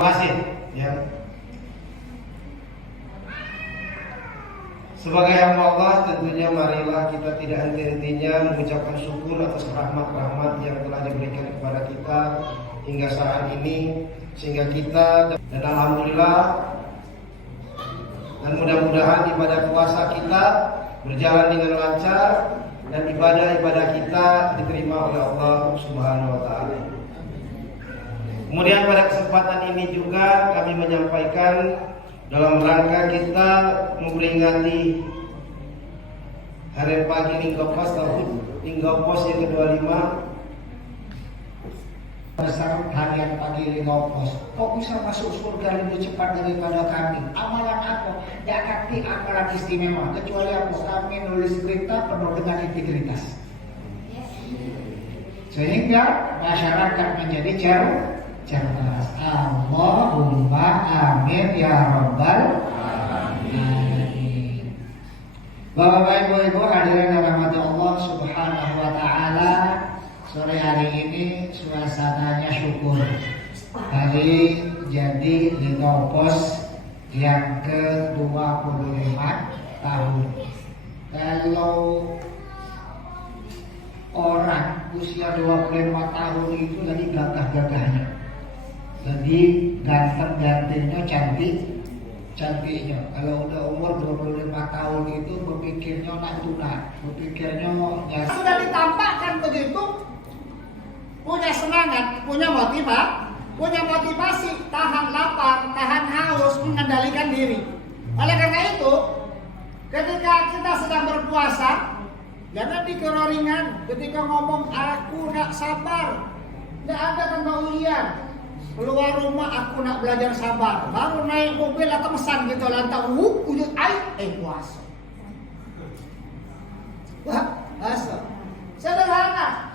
Terima kasih ya. Sebagai hamba Allah, tentunya marilah kita tidak henti-hentinya mengucapkan syukur atas rahmat-rahmat yang telah diberikan kepada kita hingga saat ini, sehingga kita dan alhamdulillah dan mudah-mudahan ibadah puasa kita berjalan dengan lancar dan ibadah-ibadah kita diterima oleh Allah Subhanahu wa taala. Kemudian pada kesempatan ini juga kami menyampaikan dalam rangka kita memperingati Hari Pagi Linggopos tahun Linggopos yang ke-25 besar harian Pagi Linggopos. Kok bisa masuk surga lebih cepat daripada kami? Amalan apa? Ya kaki amalan istimewa. Kecuali aku kami nulis berita penuh dengan integritas. Sehingga masyarakat menjadi cerdas. Allahumma amin ya rabbal alamin. Bapak Ibu hadirin rahmati Allah Subhanahu wa taala, sore hari ini suasananya syukur. Hari jadi Linggopos yang ke-25 tahun. Kalau orang usia 25 tahun itu lagi gagah-gagahnya, jadi ganteng-gantengnya, cantiknya. Kalau udah umur 25 tahun itu berpikirnya nak tunat, berpikirnya ya. Sudah ditampakkan begitu, punya semangat, punya motivasi, tahan lapar, tahan haus, mengendalikan diri. Oleh karena itu, ketika kita sedang berpuasa, jangan dikeroringan. Ketika ngomong aku nak sabar, tidak ada tanpa ujian. Keluar rumah aku nak belajar sabar, baru naik mobil atau pesan gitu lantar ujung puasa. Wah, puasa sederhana.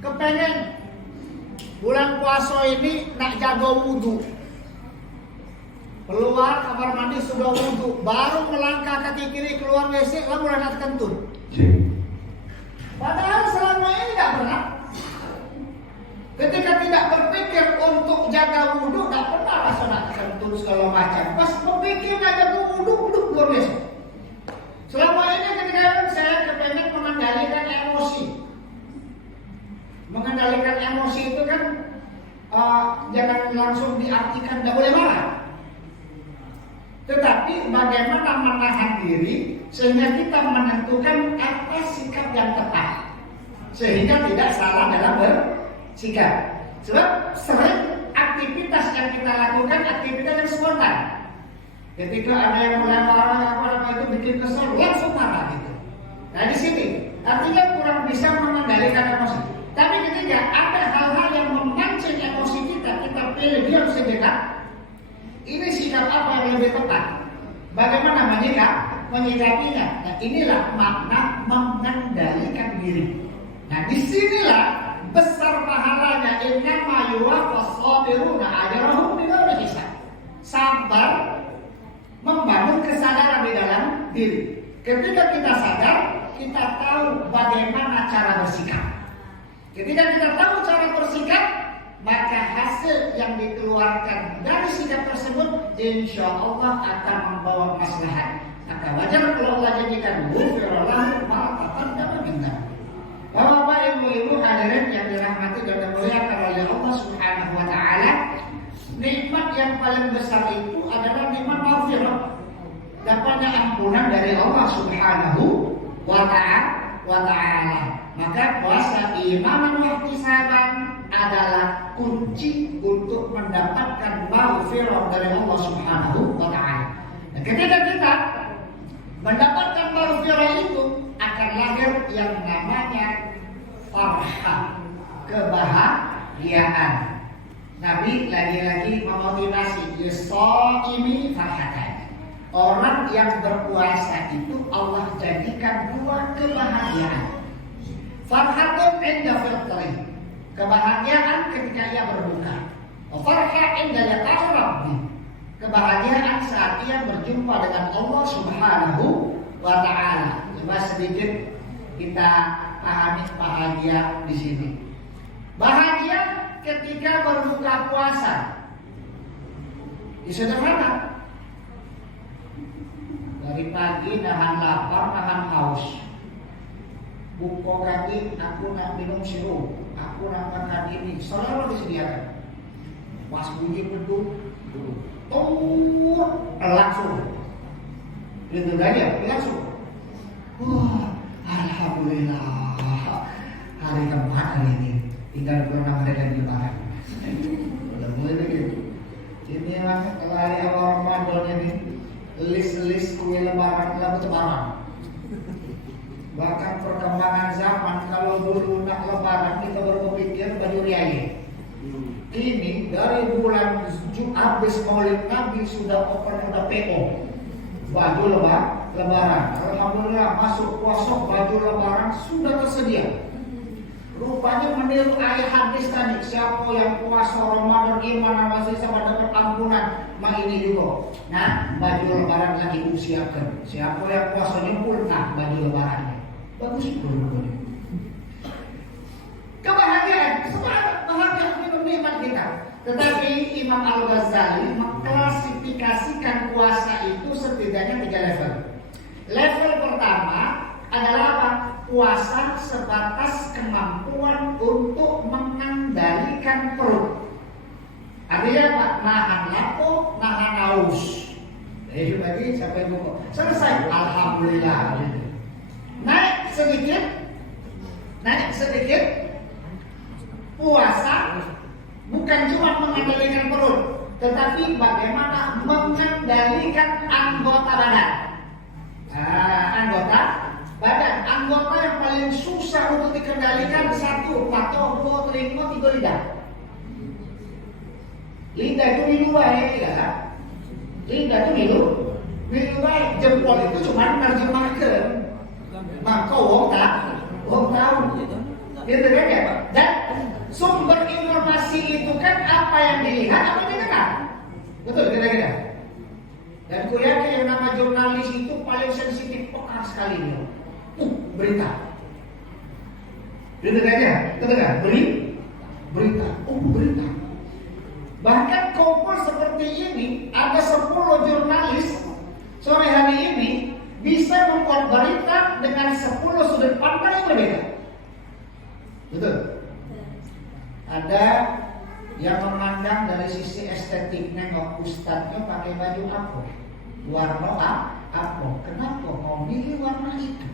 Kepengen bulan puasa ini nak jaga wudhu, keluar kamar mandi sudah wudhu, baru melangkah kaki kiri keluar WC lalu nak kentut. Padahal selama ini tidak pernah. Ketika tidak berpikir untuk jaga wudhu, tidak pernah rasa nak kentut segala macam. Pas berpikir nak jaga wudhu luar biasa. Selama ini ketika saya kepengen mengendalikan emosi. Mengendalikan emosi itu kan jangan langsung diartikan tidak boleh marah. Tetapi bagaimana menahan diri sehingga kita menentukan apa sikap yang tepat, sehingga tidak salah dalam bersikap. Sebab sering aktivitas yang kita lakukan aktivitas yang spontan. Ketika ada yang mulai marah apa itu bikin kesel, langsung marah gitu. Nah di sini artinya kurang bisa mengendalikan emosi. Tapi ketika ada hal-hal yang memancing emosi kita pilih diam sejenak. Ini sikap apa yang lebih tepat? Bagaimana menyikapinya? Nah inilah makna mengendalikan diri. Nah disinilah besar pahalanya. Innama yuwaffas sabiruna ajrahum bighairi hisab. Sabar membangun kesadaran di dalam diri. Ketika kita sadar, kita tahu bagaimana cara bersikap. Ketika kita tahu cara bersikap, maka hasil yang dikeluarkan dari sikap tersebut insya Allah akan membawa maslahat. Maka wajar kalau Allah jadikan ghufirallahu ma taqaddama min dzambi. Bapak Ibu hadirin yang dirahmati dan dimuliakan oleh Allah Subhanahu wa taala, nikmat yang paling besar itu adalah nikmat maghfirah. Dapatnya ampunan dari Allah Subhanahu wa taala. Maka puasa imanan wa ihtisaban adalah kunci untuk mendapatkan maghfirah dari Allah Subhanahu wa taala. Dan ketika kita mendapatkan maghfirah itu akan lahir yang namanya farhah, kebahagiaan. Nabi lagi-lagi memotivasi yushaimi farhatan. Orang yang berpuasa itu Allah jadikan dua kebahagiaan. Farhatun inda fitri, kebahagiaan ketika ia berbuka. Farha inda liqa'i rabbi, kebahagiaan saat ia berjumpa dengan Allah Subhanahu wa taala. Coba sedikit kita pahami bahagia di sini. Bahagia ketika berbuka puasa. Sederhana. Dari pagi nahan lapar, nahan haus. Buko kaki, aku nak minum sirup, aku nak makan ini, selalu disediakan. Pas bunyi beduk, langsung. Itu aja, langsung. Wah, alhamdulillah. Hari keempat hari ini, tinggal beberapa hari lagi lebaran. Udah mulai begitu. Ini lah kalau hari awal Ramadan ini list kue lebaran lalu lebaran. Bahkan perkembangan zaman kalau dulu nak lebaran kita berpikir baju riaye. Ini dari bulan habis Maulid Nabi sudah PO baju lebaran. Alhamdulillah masuk puasa baju lebaran sudah tersedia. Rupanya meniru ayat hadis tadi, siapa yang puasa Ramadan iman masih sama dapat ampunan, mak ini juga. Nah, baju lebaran lagi usiakan. Siapa yang puasa nyempul, nah baju lebarannya bagus pun. Kebahagiaan, semangat bahagia minum nikmat kita. Tetapi Imam Al-Ghazali mengklasifikasikan puasa itu setidaknya 3 level. Level pertama adalah apa? Puasa sebatas kemampuan untuk mengendalikan perut. Artinya apa? Nahan lapar, nahan haus. Jadi tadi sampai buku selesai. Alhamdulillah. Naik sedikit. Puasa bukan cuma mengendalikan perut, tetapi bagaimana mengendalikan anggota badan. Anggota yang paling susah untuk dikendalikan 1, patok, 2, telinga, 3 lidah. Lidah itu minum baik ya. Lidah itu minum baik. Jempol itu cuma menerjemahkan. Maka wong tahu. Gitu kan ya? Dan sumber informasi itu kan apa yang dilihat, apa yang didengar. Betul kira-kira. Dan ku yakin yang nama jurnalis itu paling sensitif, peka sekali dia. Berita. Dengarnya, terdengar berita. Berita. Bahkan kumpul seperti ini ada 10 jurnalis sore hari ini bisa membuat berita dengan 10 sudut pandang yang berbeda. Betul. Ada yang memandang dari sisi estetik, nengok ustadznya pakai baju apa, warna apa, kenapa mau milih warna itu.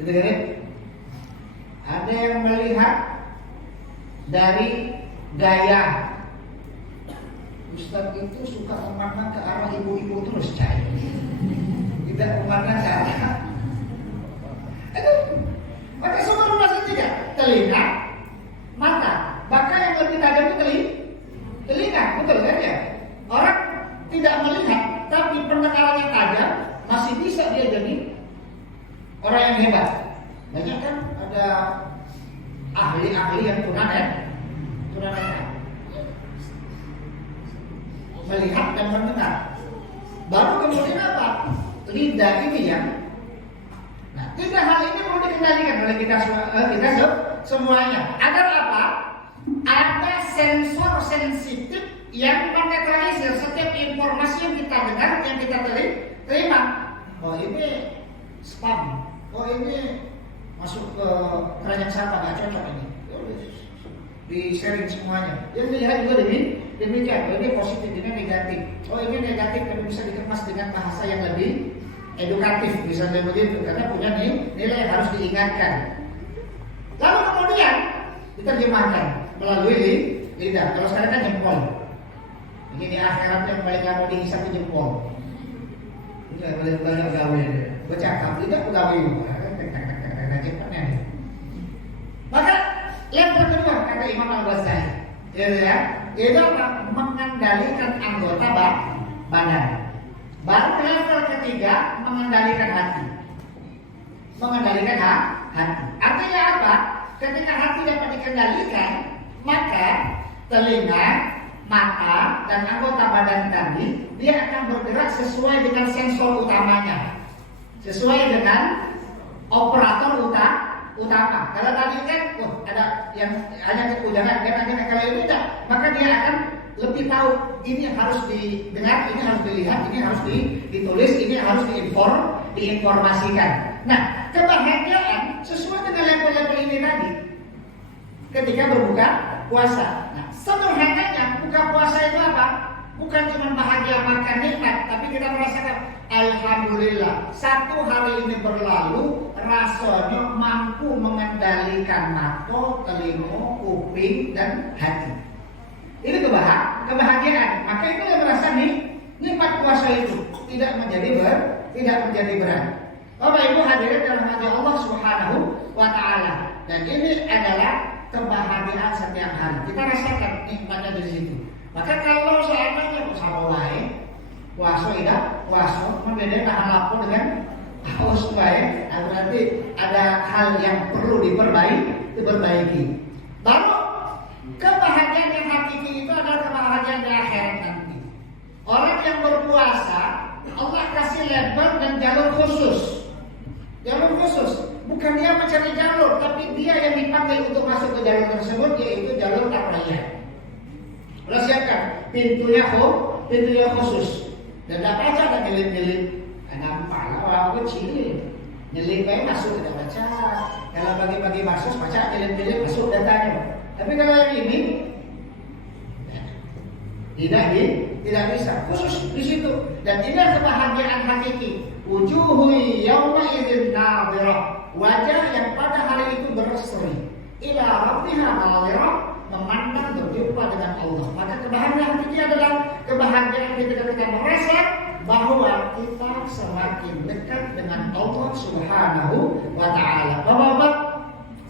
Gitu kan? Ada yang melihat dari gaya. Ustadz itu suka memandang ke arah ibu-ibu terus cahaya. Tidak memandang ke arah. Maka semua rumah tidak telinga, mata. Bahkan yang lebih tajam itu telinga, betul kan ya? Orang tidak melihat, tapi pendengarannya tajam, masih bisa dia jadi orang yang hebat. Banyak kan ada ahli-ahli yang tunanetra, melihat dan mendengar. Baru kemudian apa? Lidah ini yang. Nah, 3 hal ini perlu dikendalikan oleh kita semuanya. Agar apa? Ada sensor sensitif yang menetralisir setiap informasi yang kita dengar, yang kita terima. Oh ini spam. Oh ini masuk ke keranjang sampah, nggak cocok ini. Di sharing semuanya. Yang dilihat juga demikian. Oh ini positif, ini negatif. Oh ini negatif, tapi bisa dikemas dengan bahasa yang lebih edukatif, misalnya begitu, karena punya nilai yang harus diingatkan. Lalu kemudian diterjemahkan melalui lidah. Kalau sekarang kan jempol. Ini di akhirat yang paling kamu dihisap itu jempol. Itu yang paling banyak gawe. Bercakap lidah pegawai. Cepatnya. Maka level kedua kata Imam Al-Ghazali, ya, itu mengendalikan anggota badan. Baru level ketiga mengendalikan hati. Mengendalikan hati. Artinya apa? Ketika hati dapat dikendalikan, maka telinga, mata, dan anggota badan tadi dia akan bergerak sesuai dengan sensor utamanya, sesuai dengan operator utama. Kalau tadi kan, ada yang hanya kepujangan, kalau ini tidak, maka dia akan lebih tahu ini yang harus didengar, ini harus dilihat, ini harus ditulis, ini harus diinformasikan. Nah, kebahagiaan sesuai dengan level-level ini tadi ketika berbuka puasa. Nah, sederhananya buka puasa itu apa? Bukan cuma bahagia makan nikmat, tapi kita merasakan alhamdulillah satu hari ini berlalu rasanya mampu mengendalikan mata, telinga, kuping dan hati. Ini kebahagiaan. Maka itu yang merasa nikmat puasa itu tidak menjadi berat. Bapak Ibu hadirin dalam hati Allah Subhanahu wa taala. Dan ini adalah kebahagiaan setiap hari. Kita rasakan nikmatnya di situ. Maka kalau seandainya sama wae puasa membeda tahan lapor dengan haus wae, berarti ada hal yang perlu diperbaiki. Baru kebahagiaan yang hakiki itu adalah kebahagiaan di akhirat nanti. Orang yang berpuasa Allah kasih label dan jalur khusus. Bukan dia mencari jalur, tapi dia yang dipanggil untuk masuk ke jalur tersebut, yaitu jalur takriyah. Kalau siapkan pintunya khusus. Dan tidak baca dan nyelip-nyelip. Nampak lah orang kecil. Nyelip aja masuk tidak baca. Kalau bagi-bagi masuk baca nyelip-nyelip masuk datanya. Tapi kalau yang ini tidak bisa, khusus di situ. Dan ini kebahagiaan hakiki. Wujuhu yawma idzin nadhirah. Wajah yang pada hari itu berseri. Ila rabbiha nadhirah, memandang berjumpa dengan Allah. Maka kebahagiaan hakiki adalah kebahagiaan ketika kita merasa bahwa kita semakin dekat dengan Allah Subhanahu wa taala. Bapak-bapak,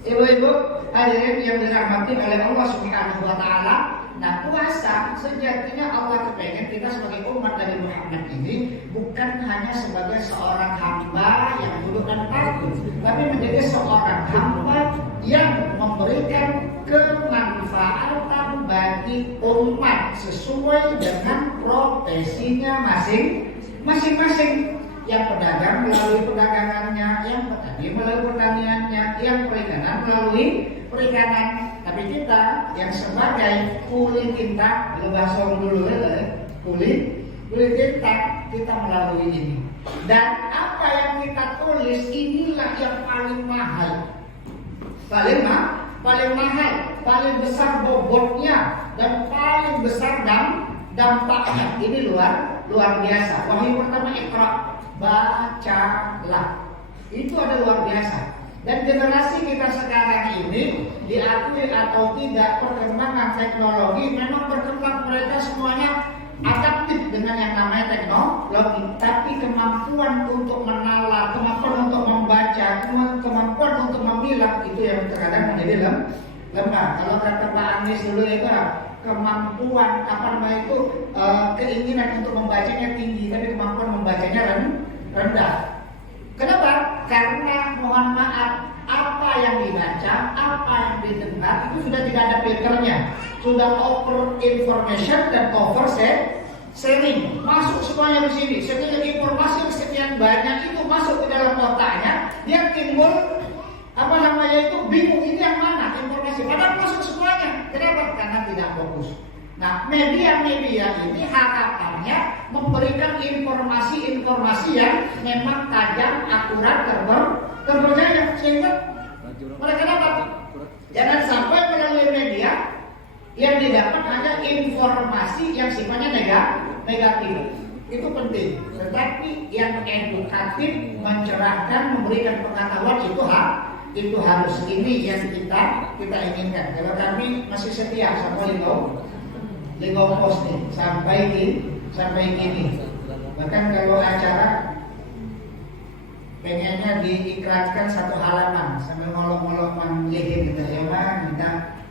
ibu-ibu hadirin yang dirahmati oleh Allah Subhanahu wa taala. Nah, puasa sejatinya Allah kepengen kita sebagai umat dari Muhammad ini bukan hanya sebagai seorang hamba yang duduk dan patuh, tapi menjadi seorang hamba yang memberikan kemanfaatan bagi umat sesuai dengan profesinya masing-masing. Yang pedagang melalui perdagangannya, yang petani melalui pertaniannya, yang perikanan melalui perikanan. Tapi kita yang sebagai kuli tinta, kalau bahasa dulu kuli tinta, kita melalui ini. Dan apa yang kita tulis inilah yang paling mahal, paling besar bobotnya dan paling besar dampaknya. Ini luar biasa. Wahyu pertama Iqra, bacalah. Itu ada luar biasa. Dan generasi kita sekarang ini diakui atau tidak perkembangan teknologi memang berkembang, mereka semuanya adaptif dengan yang namanya teknologi, tapi kemampuan untuk menalar, kemampuan untuk membaca, kemampuan untuk memilah itu yang terkadang menjadi lemah. Kalau kata Pak Anies dulu itu kemampuan keinginan untuk membacanya tinggi, tapi kemampuan membacanya rendah. Kenapa? Karena mohon maaf, apa yang dibaca, apa yang didengar itu sudah tidak ada filternya, sudah over information dan over sharing, masuk semuanya di sini. Setiap informasi sekian banyak itu masuk ke dalam otaknya, dia timbul bingung ini yang mana informasi, padahal masuk semuanya. Kenapa? Karena tidak fokus. Nah, media-media ini harapannya memberikan informasi-informasi yang memang tajam, akurat, terpercaya, sehingga mereka dapat. Jangan sampai melalui media yang didapat hanya informasi yang sifatnya negatif. Itu penting. Tetapi yang edukatif, mencerahkan, memberikan pengetahuan itu harus. Ini yang kita inginkan. Kalau kami masih setia sama Linggo Pos nih sampai kini. Bahkan kalau acara pengennya diiklankan satu halaman sambil ngolok-ngolok manglihin gitu ya Bang, minta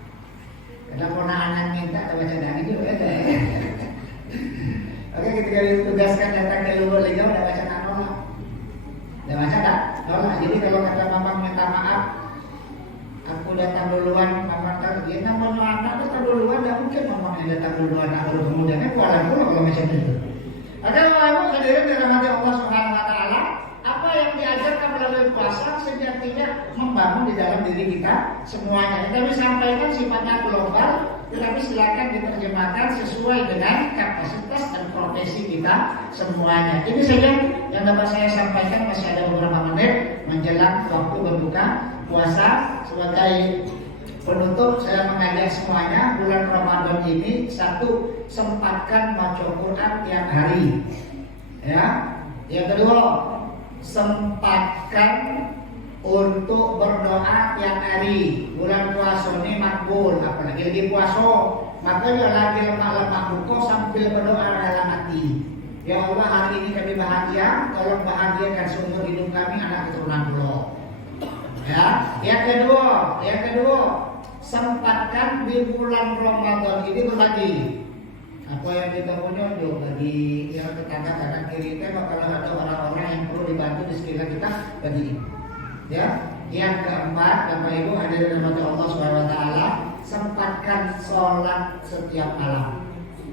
kadang anak minta baca dari itu ada. Oke, ketika ditugaskan datang ke Lugo Liga udah baca nolak. Udah baca tak? Nolak. Jadi kalau kata Mamang minta maaf, aku datang duluan, Mamang dia namanya anak datang duluan, tidak mungkin Mamang yang datang duluan, aku kemudian kualan pula kalau macam itu. Maka Bapak hadirin dirahmati Allah Subhanahu wa taala, apa yang diajarkan melalui puasa sejatinya membangun di dalam diri kita semuanya. Kami sampaikan sifatnya global, tetapi silakan diterjemahkan sesuai dengan kapasitas dan profesi kita semuanya. Ini saja yang dapat saya sampaikan, masih ada beberapa menit menjelang waktu berbuka puasa. Sebagai penutup, saya mengajak semuanya bulan Ramadan ini, satu, sempatkan baca Quran tiap hari. Ya. Yang kedua, sempatkan untuk berdoa tiap hari. Bulan puasa ini makbul, apalagi lagi puasa, makanya lagi lemah-lemah buka sambil berdoa dalam hati. Ya Allah, hari ini kami bahagia, tolong bahagiakan seumur hidup kami anak keturunan pulau. Ya, yang kedua, sempatkan di bulan Ramadan ini berbagi. Apa yang kita punya juga bagi yang tetangga kanan kiri kita, kalau ada orang-orang yang perlu dibantu di sekitar kita, bagi. Ya, yang keempat, Bapak Ibu hadirin rahmati Allah SWT, sempatkan sholat setiap malam.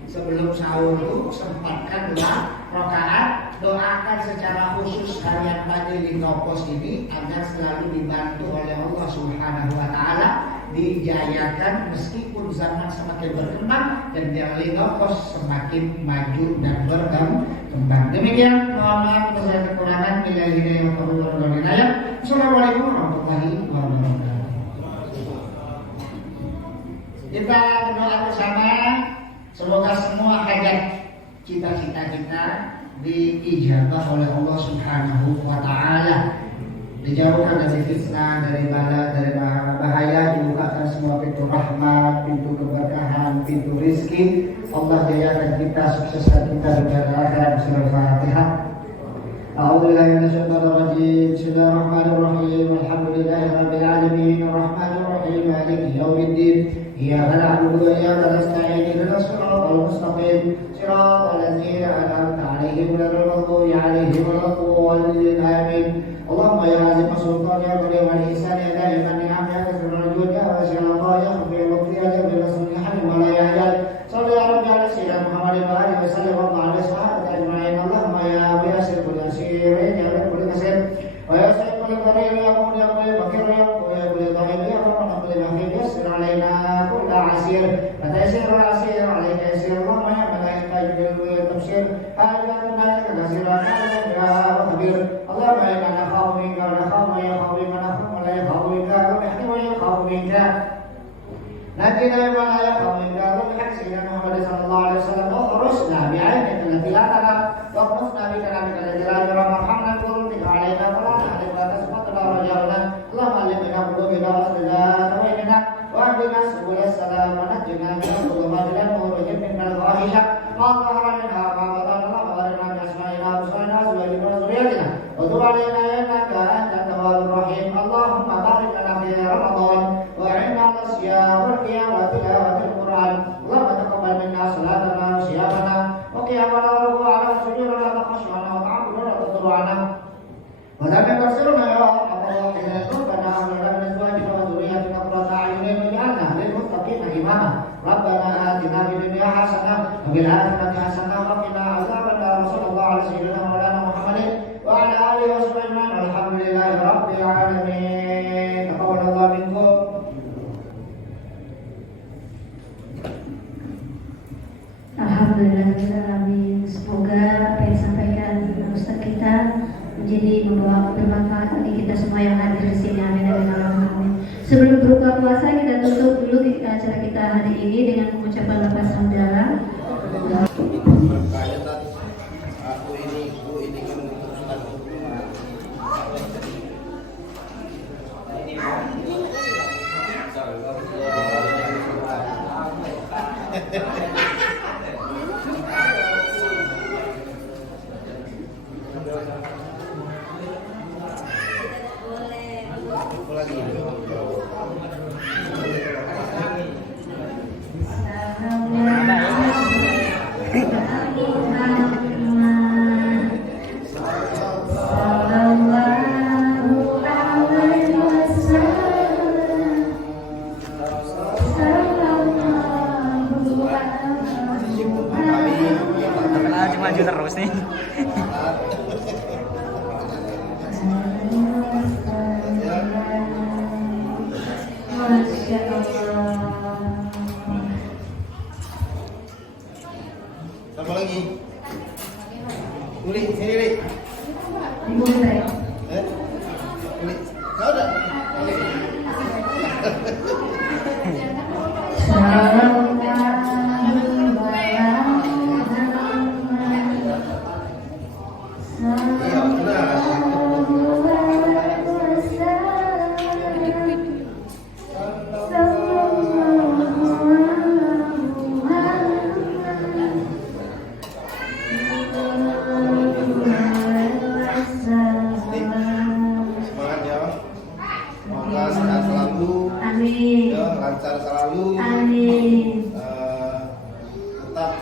Sebelum sahur itu sempatkan 2 rakaat, doakan secara khusus harian Fajri di Nopos ini agar selalu dibantu oleh Allah Subhanahu wa taala, dijayakan meskipun zaman semakin berkembang dan yang Nopos semakin maju dan berkembang. Demikian, mohon maaf atas kekurangan. Bila hidayah wa hidayah. Assalamualaikum warahmatullahi wabarakatuh. Kita berdoa bersama. Semoga semua hajat cita-cita kita diijabah oleh Allah Subhanahu wa taala. Dijauhkan dari fitnah, dari bala, dari bahaya, dibukakan semua pintu rahmat, pintu keberkahan, pintu rizki. Allah jayakan kita, sukseskan kita di akhirat. Bismillahirrahmanirrahim. A'udzubillahi minasyaitonir rajim. Bismillahirrahmanirrahim. Alhamdulillahirabbil alamin. Arrahmanirrahim. Maliki yaumiddin. Iyyaka na'budu wa iyyaka nasta'in. Ihdinas siratal mustaqim. Siratal ladzina an'amta 'alaihim ghairil maghdubi 'alaihim waladdallin. Amin. Allahumma ya azim sultan ya karim al ihsan ya daiman ni'am ya kasrul jud ya wasyal Allah ya fi waqti ajal bil rasulih wa la ya'jal. Sallu ya rabbi ala sayyidina Muhammadin wa alihi wa sallam wa ala sahabati ajma'in. Allahumma ya biasir kulli asirin ya kulli kasir wa ya sayyid kulli karim ya qul ya kulli bakir ya kulli tahib ya rahman kulli mahib yasir alaina kull asir wa taysir asir alaina yasir. Allahumma ya malaika jibril wa tafsir hajatuna ya kasirana ya khabir. Allahumma ya nakhafu minka wa nakhafu ma yakhafu minka wa la yakhafu minka wa nahnu wa yakhafu minka. Najina wa la yakhafu minka wa bihaqsina Muhammad sallallahu alaihi wasallam wa khurusna bi'ainika allati la tanam wa khurusna bi kalamika alladhi la yura marhamna bi qulutika alaina wa la tahlik wa tasbatu la rajalna. Allahumma alimna qulubina wa asdana wa inna wa ahdina subul salam wa najina min dhulumati al-murujin min al-ghahisha ma dhahara minha ma batana. Allahumma barik lana asma'ina wa asma'ina wa azwajina wa dhurriyyatina wa tub alaina innaka antat tawwabur rahim. Allahumma barik lana fi Ramadan wa inna ala siyam wal qiyam wa tilawatil Quran. Allahumma taqabbal minna salatana wa siyamana wa qiyamana wa ruku'ana wa sujudana wa khushu'ana wa ta'abbudana wa tadarru'ana wa la taksirna ya Allah inna rabbana amana min azwajina wa dhurriyyatina qurrata a'yunin waj'alna lil muttaqina imama. Rabbana atina fid dunya hasanah wa fil akhirati hasanah wa qina azabannar. Sallallahu alaihi wasallam maulana Muhammadin wa ala alihi wa sahbihi walhamdulillahi rabbil alamin. Taqabbalallahu minkum. Alhamdulillah, semoga apa yang disampaikan Ustaz kita menjadi membawa bermanfaat bagi kita semua yang hadir di sini. Amin amin amin. Sebelum berbuka puasa, kita tutup dulu acara kita hari ini dengan mengucapkan lafaz hamdalah. Maju terus nih. Masya Allah. Apa lagi? Uli, sini Uli. Ibu baik. Uli, kau udah? Iya, benar. Semangat ya. Semoga sehat selalu, Amin. ya, lancar selalu, Amin. tetap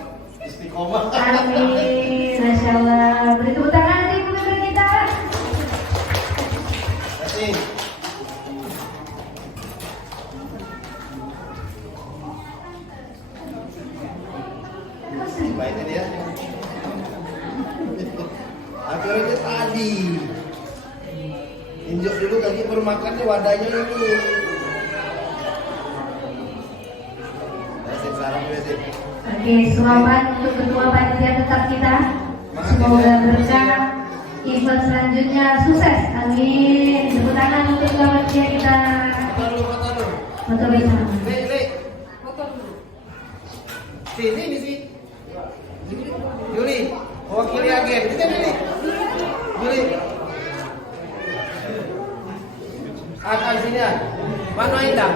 istiqomah. Amin. Masya Allah. Beri tepuk tangan nih guru kita. Kasih. Baiknya dia. Akhirnya tadi. Injak dulu kaki baru makannya wadahnya ini. Kasih salam ya sih. Oke, selamat untuk ketua panitia tetap kita. Semoga berkah event selanjutnya sukses. Amin. Tepuk tangan untuk ketua panitia kita. Foto dulu. Foto bersama. Li. Sini sih. Yuli, wakili agen. Ini kan Yuli. Yuli. Sini ya. Mana Indah?